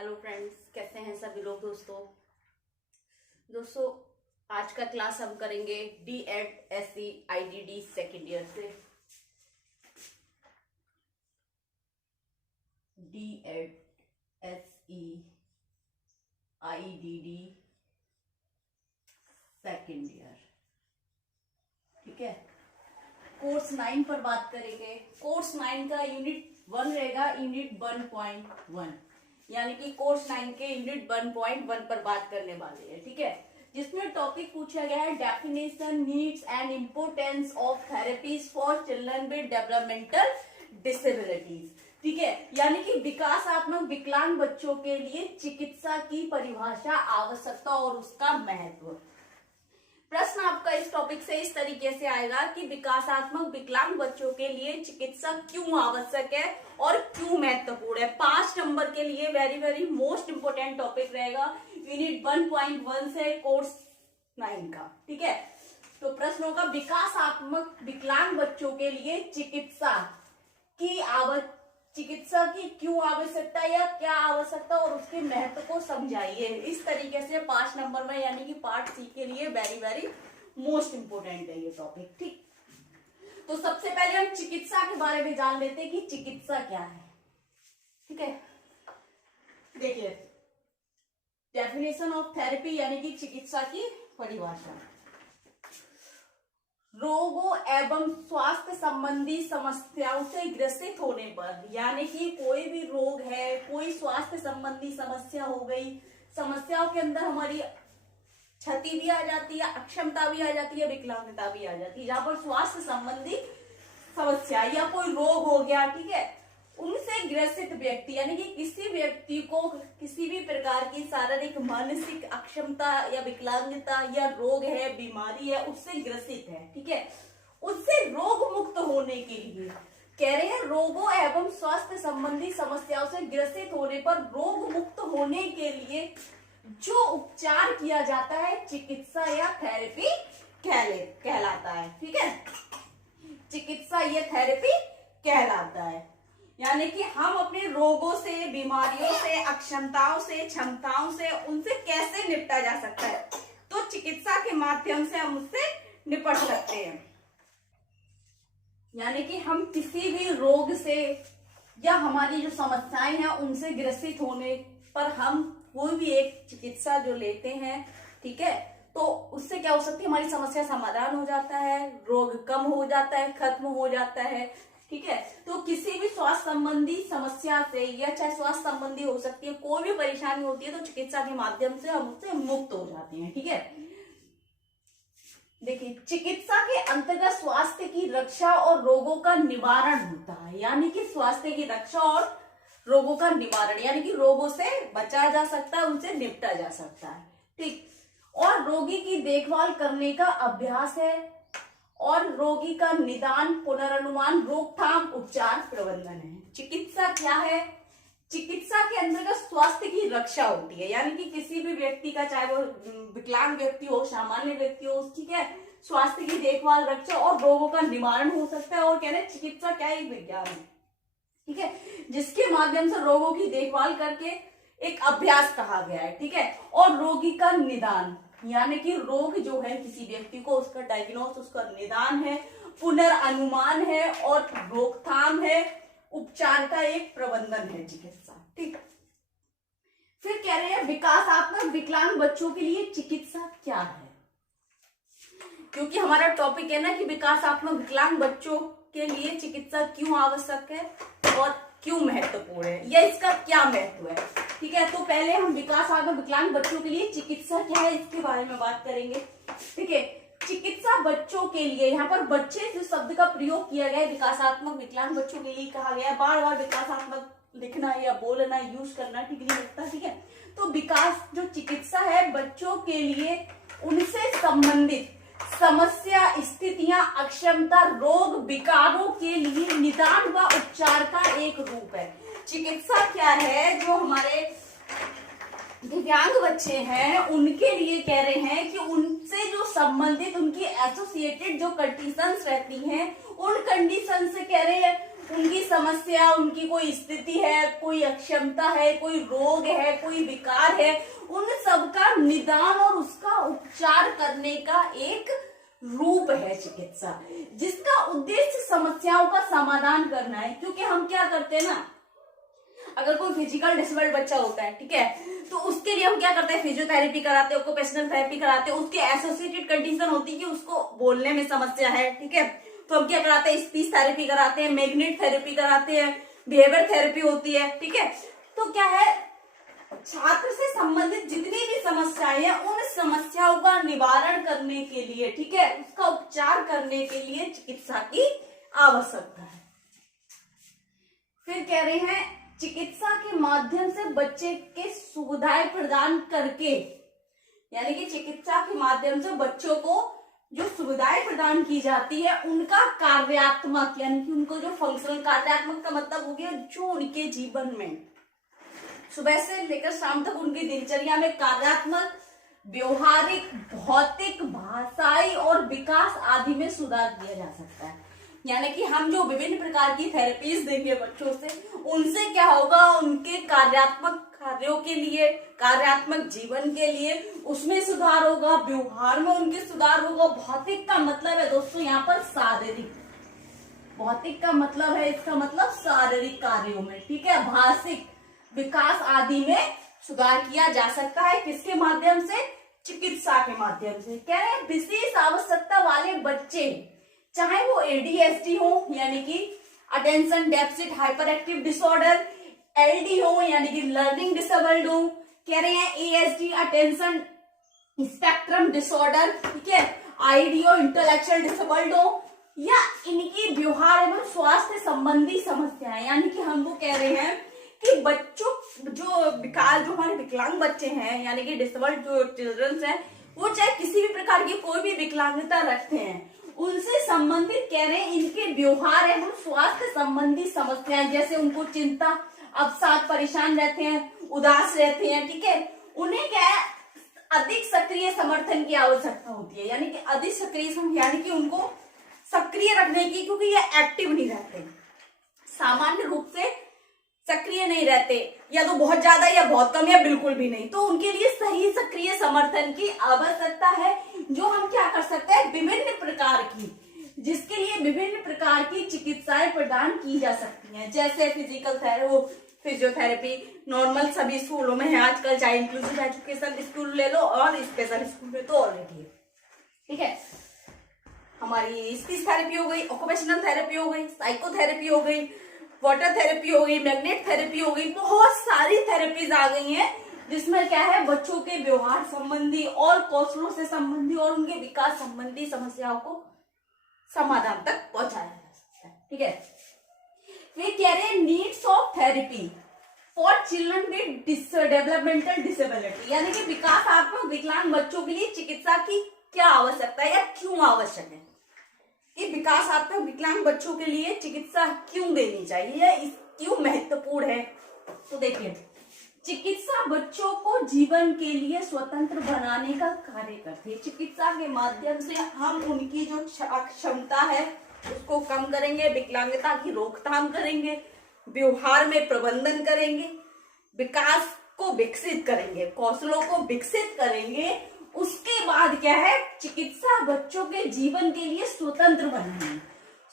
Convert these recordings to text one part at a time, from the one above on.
Hello friends, कैसे हैं सभी लोग। दोस्तों आज का क्लास हम करेंगे D.Ed SE IDD second year से। D.Ed SE IDD second year, ठीक है। कोर्स 9 पर बात करेंगे। कोर्स 9 का यूनिट 1 रहेगा, यूनिट 1.1, यानी कि कोर्स 9 के यूनिट 1.1 पर बात करने वाले हैं, ठीक है। जिसमें टॉपिक पूछा गया है definition, needs and importance of therapies for children with developmental disabilities, ठीक है। यानी कि विकासात्मक विकलांग बच्चों के लिए चिकित्सा की परिभाषा, आवश्यकता और उसका महत्व। प्रश्न आपका इस टॉपिक से इस तरीके से आएगा कि विकासात्मक विकलांग बच्चों के लिए चिकित्सा क्यों आवश्यक है और क्यों महत्वपूर्ण है। 5 नंबर के लिए very very most important topic रहेगा यूनिट 1.1 से कोर्स 9 का, ठीक है। तो प्रश्न होगा विकासात्मक विकलांग बच्चों के लिए चिकित्सा की क्यों आवश्यकता या क्या आवश्यकता और उसके महत्व को समझाइए। इस तरीके से 5 नंबर में, यानी कि पार्ट सी के लिए वेरी वेरी मोस्ट इंपोर्टेंट है ये टॉपिक, ठीक। तो सबसे पहले हम चिकित्सा के बारे में जान लेते हैं कि चिकित्सा क्या है, ठीक है। देखिए, डेफिनेशन ऑफ थेरेपी यानी कि चिकित्सा की परिभाषा। रोगों एवं स्वास्थ्य संबंधी समस्याओं से ग्रसित होने पर, यानी कि कोई भी रोग है, कोई स्वास्थ्य संबंधी समस्या हो गई, समस्याओं के अंदर हमारी क्षति भी आ जाती है, अक्षमता भी आ जाती है, विकलांगता भी आ जाती है। जहां पर स्वास्थ्य संबंधी समस्या या कोई रोग हो गया, ठीक है, उनसे ग्रसित व्यक्ति, यानी कि किसी व्यक्ति को किसी भी प्रकार की शारीरिक, मानसिक अक्षमता या विकलांगता या रोग है, बीमारी है, उससे ग्रसित है, ठीक है। उससे रोग मुक्त होने के लिए कह रहे हैं, रोगों एवं स्वास्थ्य संबंधी समस्याओं से ग्रसित होने पर रोग मुक्त होने के लिए जो उपचार किया जाता है चिकित्सा या थेरेपी कहलाता है, ठीक है। चिकित्सा या थेरेपी कहलाता है, यानी कि हम अपने रोगों से, बीमारियों से, अक्षमताओं से, क्षमताओं से, उनसे कैसे निपटा जा सकता है, तो चिकित्सा के माध्यम से हम उससे निपट सकते हैं। यानी कि हम किसी भी रोग से या हमारी जो समस्याएं हैं उनसे ग्रसित होने पर हम कोई भी एक चिकित्सा जो लेते हैं, ठीक है, तो उससे क्या हो सकती है, हमारी समस्या समाधान हो जाता है, रोग कम हो जाता है, खत्म हो जाता है, ठीक है। तो किसी भी स्वास्थ्य संबंधी समस्या से, या चाहे स्वास्थ्य संबंधी हो सकती है, कोई भी परेशानी होती है, तो चिकित्सा के माध्यम से हम उससे मुक्त हो जाते हैं, ठीक है। देखिए, चिकित्सा के अंतर्गत स्वास्थ्य की रक्षा और रोगों का निवारण होता है, यानी कि स्वास्थ्य की रक्षा और रोगों का निवारण, यानी कि रोगों से बचा जा सकता है, उनसे निपटा जा सकता है, ठीक। और रोगी की देखभाल करने का अभ्यास है, और रोगी का निदान, पुनर्नुमान, रोकथाम, उपचार, प्रबंधन है। चिकित्सा क्या है? चिकित्सा के अंतर्गत स्वास्थ्य की रक्षा होती है, यानी कि किसी भी व्यक्ति का, चाहे वो विकलांग व्यक्ति हो, सामान्य व्यक्ति हो, ठीक है, स्वास्थ्य की देखभाल, रक्षा और रोगों का निवारण हो सकता है। और कह रहे हैं चिकित्सा क्या है? विज्ञान है, ठीक है, जिसके माध्यम से रोगों की देखभाल करके एक अभ्यास कहा गया है, ठीक है। और रोगी का निदान, यानी कि रोग जो है किसी व्यक्ति को, उसका डायग्नोस, उसका निदान है, पुनर्नुमान है और रोकथाम है, उपचार का एक प्रबंधन है चिकित्सा, ठीक। फिर कह रहे हैं विकासात्मक विकलांग बच्चों के लिए चिकित्सा क्या है, क्योंकि हमारा टॉपिक है ना कि विकासात्मक विकलांग बच्चों के लिए चिकित्सा क्यों आवश्यक है और क्यों महत्वपूर्ण है, या इसका क्या महत्व है, ठीक है। तो पहले हम विकासात्मक विकलांग बच्चों के लिए चिकित्सा क्या है इसके बारे में बात करेंगे, ठीक है। चिकित्सा बच्चों के लिए, यहाँ पर बच्चे जो शब्द का प्रयोग किया गया है, विकासात्मक विकलांग बच्चों के लिए कहा गया है। बार बार विकासात्मक लिखना या बोलना, यूज करना ठीक नहीं लगता, ठीक है। तो विकास जो चिकित्सा है बच्चों के लिए, उनसे संबंधित समस्या, स्थितियां, अक्षमता, रोग, विकारों के लिए निदान व उपचार का एक रूप है। चिकित्सा क्या है? जो हमारे दिव्यांग बच्चे हैं उनके लिए कह रहे हैं कि उनसे जो संबंधित, उनकी एसोसिएटेड जो कंडीशंस रहती हैं, उन कंडीशन से कह रहे हैं उनकी समस्या, उनकी कोई स्थिति है, कोई अक्षमता है, कोई रोग है, कोई विकार है, उन सब का निदान और उसका उपचार करने का एक रूप है चिकित्सा, जिसका उद्देश्य समस्याओं का समाधान करना है। क्योंकि हम क्या करते हैं ना, अगर कोई फिजिकल डिसेबल्ड बच्चा होता है, ठीक है, तो उसके लिए हम क्या करते हैं, फिजियोथेरेपी कराते हैं, ऑक्यूपेशनल थेरेपी कराते हैं। उसके एसोसिएटेड कंडीशन होती है कि उसको बोलने में समस्या है, ठीक है, तो हम क्या कराते हैं, स्पीच थेरेपी कराते हैं, मैग्नेट थेरेपी कराते हैं, बिहेवियर थेरेपी होती है, ठीक है। तो क्या है, छात्र से संबंधित जितनी भी समस्याएं हैं, उन समस्याओं का निवारण करने के लिए, ठीक है, उसका उपचार करने के लिए चिकित्सा की आवश्यकता है। फिर कह रहे हैं चिकित्सा के माध्यम से बच्चे के सुविधाएं प्रदान करके, यानी कि चिकित्सा के माध्यम से बच्चों को जो सुविधाएं प्रदान की जाती है उनका कार्यात्मक, यानी कि उनको जो फंक्शनल, कार्यात्मक का मतलब हो गया जो उनके जीवन में सुबह से लेकर शाम तक उनकी दिनचर्या में कार्यात्मक, व्यवहारिक, भौतिक, भाषाई और विकास आदि में सुधार किया जा सकता है। यानी कि हम जो विभिन्न प्रकार की थेरेपीज देंगे बच्चों से, उनसे क्या होगा, उनके कार्यात्मक कार्यों के लिए, कार्यात्मक जीवन के लिए उसमें सुधार होगा, व्यवहार में उनके सुधार होगा। भौतिक का मतलब है दोस्तों यहाँ पर शारीरिक, भौतिक का मतलब है, इसका मतलब शारीरिक कार्यों में, ठीक है, भाषिक विकास आदि में सुधार किया जा सकता है। किसके माध्यम से, चिकित्सा के माध्यम से। कह रहे हैं विशेष आवश्यकता वाले बच्चे, चाहे वो एडीएसडी हो यानी कि attention deficit hyper active disorder, LD हो यानी कि लर्निंग डिसेबल्ड हो, कह रहे हैं एएसडी अटेंशन स्पेक्ट्रम डिसऑर्डर, ठीक है, आईडी हो इंटेलेक्चुअल डिसेबल्ड हो, या इनकी व्यवहार एवं स्वास्थ्य संबंधी समस्याएं, यानी कि हम वो कह रहे हैं कि बच्चों जो विकार, जो हमारे विकलांग बच्चे हैं यानी कि डिसेबल्ड जो चिल्ड्रंस हैं, वो चाहे किसी भी प्रकार की कोई भी विकलांगता रखते हैं, उनसे संबंधित कह रहे हैं इनके व्यवहार एवं स्वास्थ्य संबंधी समस्याएं, जैसे उनको चिंता, अवसाद, परेशान रहते हैं, उदास रहते हैं, ठीक है, उन्हें क्या है, अधिक सक्रिय समर्थन की आवश्यकता होती है। यानी कि अधिक सक्रिय, यानी कि उनको सक्रिय रखने की, क्योंकि ये एक्टिव नहीं रहते, सामान्य रूप से सक्रिय नहीं रहते, या तो बहुत ज्यादा या बहुत कम या बिल्कुल भी नहीं, तो उनके लिए सही सक्रिय समर्थन की आवश्यकता है, जो हम क्या कर सकते हैं, विभिन्न प्रकार की, जिसके लिए विभिन्न प्रकार की चिकित्साएं प्रदान की जा सकती हैं, जैसे फिजिकल थेरेपी, फिजियोथेरेपी नॉर्मल सभी स्कूलों में है आजकल, चाहे इंक्लूसिव एजुकेशन स्कूल ले लो और स्पेशल स्कूल में तो ऑलरेडी है, ठीक है। हमारी स्पीच थेरेपी हो गई, ऑक्यूपेशनल थेरेपी हो गई, साइकोथेरेपी हो गई, वाटर थेरेपी हो गई, मैग्नेट थेरेपी हो गई, बहुत सारी थेरेपीज आ गई हैं, जिसमें क्या है, बच्चों के व्यवहार संबंधी और कौशलों से संबंधी और उनके विकास संबंधी समस्याओं को समाधान तक पहुंचाया जा सकता है, ठीक है। वे कह रहे हैं needs of therapy for children with developmental disability, यानी कि विकासात्मक विकलांग बच्चों के लिए चिकित्सा की क्या आवश्यकता है या क्यों आवश्यक है, कि विकासात्मक विकलांग बच्चों के लिए चिकित्सा क्यों देनी चाहिए या क्यों महत्वपूर्ण है। तो देखिए, चिकित्सा बच्चों को जीवन के लिए स्वतंत्र बनाने का कार्य करती है। चिकित्सा के माध्यम से हम उनकी जो क्षमता है उसको कम करेंगे, विकलांगता की रोकथाम करेंगे, व्यवहार में प्रबंधन करेंगे, विकास को विकसित करेंगे, कौशलों को विकसित करेंगे। उसके बाद क्या है, चिकित्सा बच्चों के जीवन के लिए स्वतंत्र बनाने,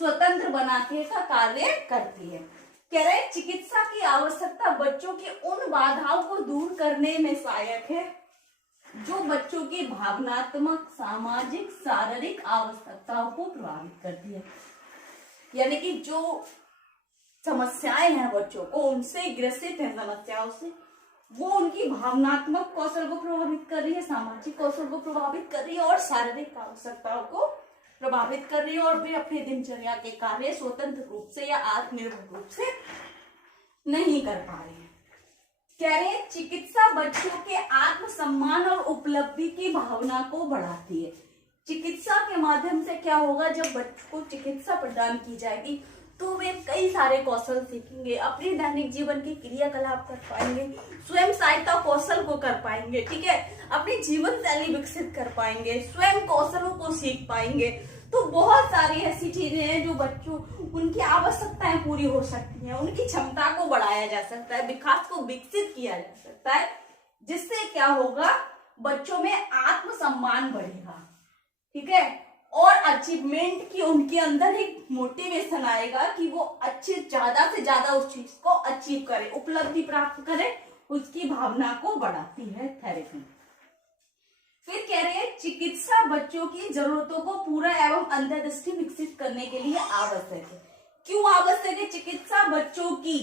स्वतंत्र बनाने का कार्य करती है। कह रहे चिकित्सा की आवश्यकता बच्चों की उन बाधाओं को दूर करने में सहायक है जो बच्चों की भावनात्मक, सामाजिक, शारीरिक आवश्यकताओं को प्रभावित करती है। यानी कि जो समस्याएं हैं बच्चों को, उनसे ग्रसित है समस्याओं से, वो उनकी भावनात्मक कौशल को प्रभावित कर रही है, सामाजिक कौशल को प्रभावित कर रही है और शारीरिक आवश्यकताओं को प्रभावित कर रही है, और वे अपने दिनचर्या के कार्य स्वतंत्र रूप से या आत्मनिर्भर रूप से नहीं कर पा रहे हैं। कह रहे हैं चिकित्सा बच्चों के आत्मसम्मान और उपलब्धि की भावना को बढ़ाती है। चिकित्सा के माध्यम से क्या होगा, जब बच्चों को चिकित्सा प्रदान की जाएगी तो वे कई सारे कौशल सीखेंगे, अपने दैनिक जीवन के क्रियाकलाप कर पाएंगे, स्वयं सहायता कौशल को कर पाएंगे, ठीक है, अपनी जीवन शैली विकसित कर पाएंगे, स्वयं कौशलों को सीख पाएंगे। तो बहुत सारी ऐसी चीजें हैं जो बच्चों उनकी आवश्यकताएं पूरी हो सकती हैं, उनकी क्षमता को बढ़ाया जा सकता है, विकास को विकसित किया जा सकता है, जिससे क्या होगा, बच्चों में आत्मसम्मान बढ़ेगा, ठीक है, और अचीवमेंट की उनके अंदर एक मोटिवेशन आएगा कि वो अच्छे ज्यादा से ज्यादा उस चीज को अचीव करे, उपलब्धि प्राप्त करे, उसकी भावना को बढ़ाती है थेरेपी। फिर कह रहे हैं चिकित्सा बच्चों की जरूरतों को पूरा एवं अंतर्दृष्टि विकसित करने के लिए आवश्यक है। क्यों आवश्यक है चिकित्सा बच्चों की,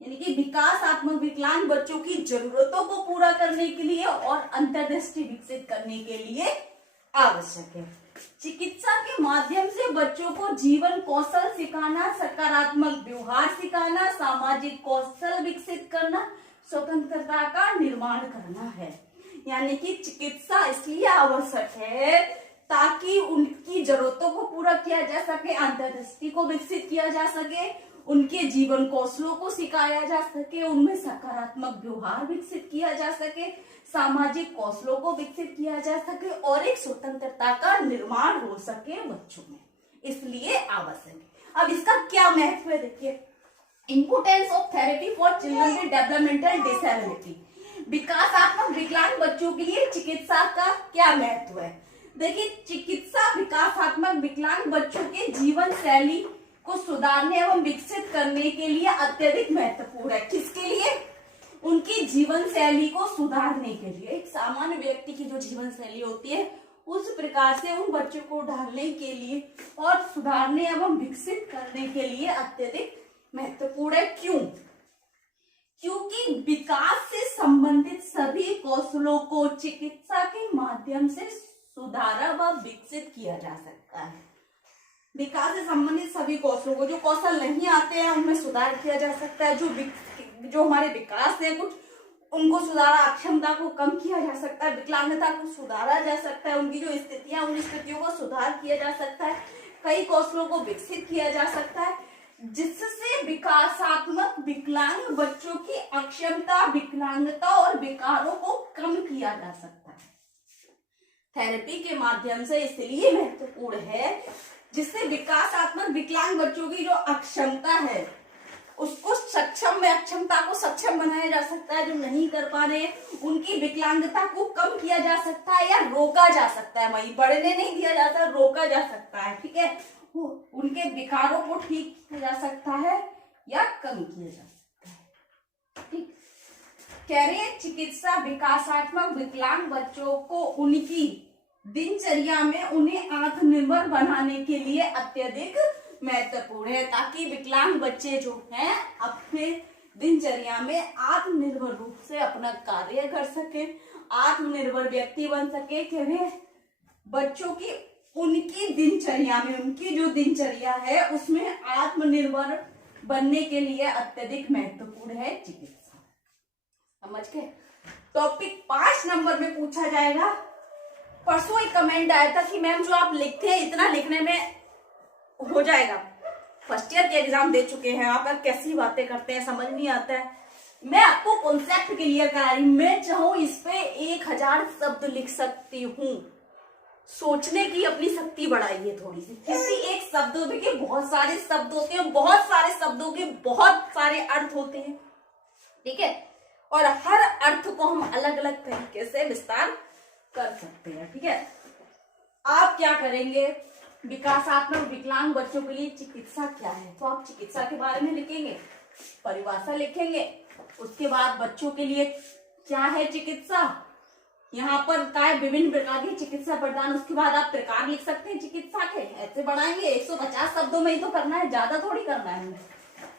यानी कि विकासात्मक विकलांग बच्चों की जरूरतों को पूरा करने के लिए और अंतर्दृष्टि विकसित करने के लिए आवश्यक है। चिकित्सा के माध्यम से बच्चों को जीवन कौशल सिखाना, सकारात्मक व्यवहार सिखाना, सामाजिक कौशल विकसित करना, स्वतंत्रता का निर्माण करना है। यानी कि चिकित्सा इसलिए आवश्यक है ताकि उनकी जरूरतों को पूरा किया जा सके, अंतर्दृष्टि को विकसित किया जा सके, उनके जीवन कौशलों को सिखाया जा सके, उनमें सकारात्मक व्यवहार विकसित किया जा सके, सामाजिक कौशलों को विकसित किया जा सके और एक स्वतंत्रता का निर्माण हो सके बच्चों में, इसलिए आवश्यक है। अब इसका क्या महत्व है, देखिए, importance of therapy for children with developmental disability. विकासात्मक विकलांग बच्चों के लिए चिकित्सा का क्या महत्व है। देखिए, चिकित्सा विकासात्मक विकलांग बच्चों के जीवन शैली को सुधारने एवं विकसित करने के लिए अत्यधिक महत्वपूर्ण है। किसके लिए? उनकी जीवन शैली को सुधारने के लिए। एक सामान्य व्यक्ति की जो जीवन शैली होती है उस प्रकार से उन बच्चों को ढालने के लिए और सुधारने एवं विकसित करने के लिए अत्यधिक महत्वपूर्ण है। क्यों? क्योंकि विकास से संबंधित सभी कौशलों को चिकित्सा के माध्यम से सुधारा व विकसित किया जा सकता है। विकास से संबंधित सभी कौशलों को, जो कौशल नहीं आते हैं उनमें सुधार किया जा सकता है। जो हमारे विकास है कुछ, उनको सुधारा, अक्षमता को कम किया जा सकता है, विकलांगता को सुधारा जा सकता है, उनकी जो स्थितियां उन स्थितियों को सुधार किया जा सकता है, कई कौशलों को विकसित किया जा सकता है, जिससे विकासात्मक विकलांग बच्चों की अक्षमता, विकलांगता और विकारों को कम किया जा सकता है। थेरेपी के माध्यम से इसलिए महत्वपूर्ण है जिससे विकासात्मक विकलांग बच्चों की जो अक्षमता है उसको अक्षमता को सक्षम बनाया जा सकता है। जो नहीं कर पा रहे उनकी विकलांगता को कम किया जा सकता है या रोका जा सकता है, वही बढ़ने नहीं दिया जाता, रोका जा सकता है, ठीक है। उनके विकारों को ठीक किया जा सकता है या कम किया जा सकता है, ठीक। कह रहे हैं चिकित्सा विकासात्मक विकलांग बच्चों को उनकी दिनचर्या में उन्हें आत्मनिर्भर बनाने के लिए अत्यधिक महत्वपूर्ण है, ताकि विकलांग बच्चे जो हैं अपने दिनचर्या में आत्मनिर्भर रूप से अपना कार्य कर सके, आत्मनिर्भर व्यक्ति बन सके। कह रहे बच्चों की उनकी दिनचर्या में, उनकी जो दिनचर्या है उसमें आत्मनिर्भर बनने के लिए अत्यधिक महत्वपूर्ण है चिकित्सा। समझ गए? टॉपिक 5 नंबर में पूछा जाएगा। परसों एक कमेंट आया था कि मैम जो आप लिखते हैं इतना लिखने में हो जाएगा, फर्स्ट ईयर के एग्जाम दे चुके हैं आप, कैसी बातें करते हैं, समझ नहीं आता है। मैं आपको कॉन्सेप्ट क्लियर करा रही हूं। मैं चाहूं इस पे 1000 शब्द लिख सकती हूँ। सोचने की अपनी शक्ति बढ़ाइए थोड़ी सी। किसी एक शब्द के बहुत सारे शब्द होते हैं, बहुत सारे शब्दों के बहुत सारे अर्थ होते हैं, ठीक है, और हर अर्थ को हम अलग अलग तरीके से विस्तार कर सकते हैं, ठीक है। आप क्या करेंगे, विकासात्मक विकलांग बच्चों के लिए चिकित्सा क्या है, तो आप चिकित्सा के बारे में लिखेंगे, परिभाषा लिखेंगे, उसके बाद बच्चों के लिए क्या है चिकित्सा, यहाँ पर क्या है विभिन्न प्रकार की चिकित्सा प्रदान, उसके बाद आप प्रकार लिख सकते हैं चिकित्सा के, ऐसे बढ़ाएंगे। 150 शब्दों में ही तो करना है, ज्यादा थोड़ी करना है,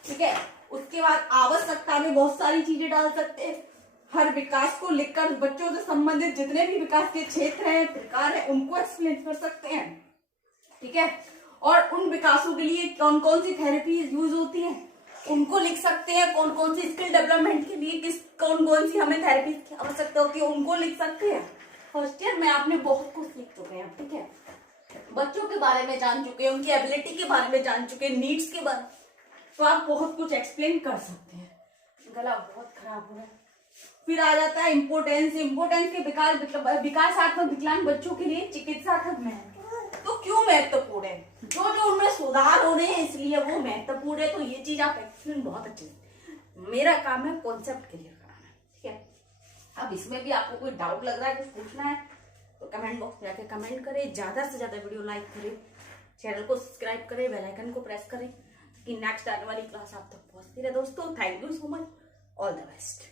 ठीक है। उसके बाद आवश्यकता में बहुत सारी चीजें डाल सकते हैं। हर विकास को लिखकर बच्चों से संबंधित जितने भी विकास के क्षेत्र हैं, प्रकार है, उनको एक्सप्लेन कर सकते हैं, ठीक है। और उन विकासों के लिए कौन कौन सी थेरेपी यूज होती है उनको लिख सकते हैं। कौन कौन सी स्किल डेवलपमेंट के लिए कौन कौन सी हमें थेरेपी की आवश्यकता होती है उनको लिख सकते हैं। फर्स्ट ईयर में आपने बहुत कुछ सीख चुके हैं, ठीक है। बच्चों के बारे में जान चुके हैं, उनकी एबिलिटी के बारे में जान चुके हैं, नीड्स के बारे में, तो आप बहुत कुछ एक्सप्लेन कर सकते हैं। गला बहुत खराब हो रहा है। फिर आ जाता है इम्पोर्टेंस के विकासात्मक विकलांग बच्चों के लिए चिकित्सा का महत्व। तो क्यों महत्वपूर्ण है, जो जो उनमें सुधार हो रहे हैं इसलिए वो महत्वपूर्ण है। तो ये चीज आप एक्सप्लेन बहुत अच्छे से, मेरा काम है कॉन्सेप्ट क्लियर कराना, ठीक है। अब इसमें भी आपको कोई डाउट लग रहा है, कुछ पूछना है तो कमेंट बॉक्स में जाके कमेंट करें, ज्यादा से ज्यादा वीडियो लाइक करें, चैनल को सब्सक्राइब करें, बेल आइकन को प्रेस करें, ताकि नेक्स्ट आने वाली क्लास आप तक पहुंचती रहे। दोस्तों thank you so much, all the best.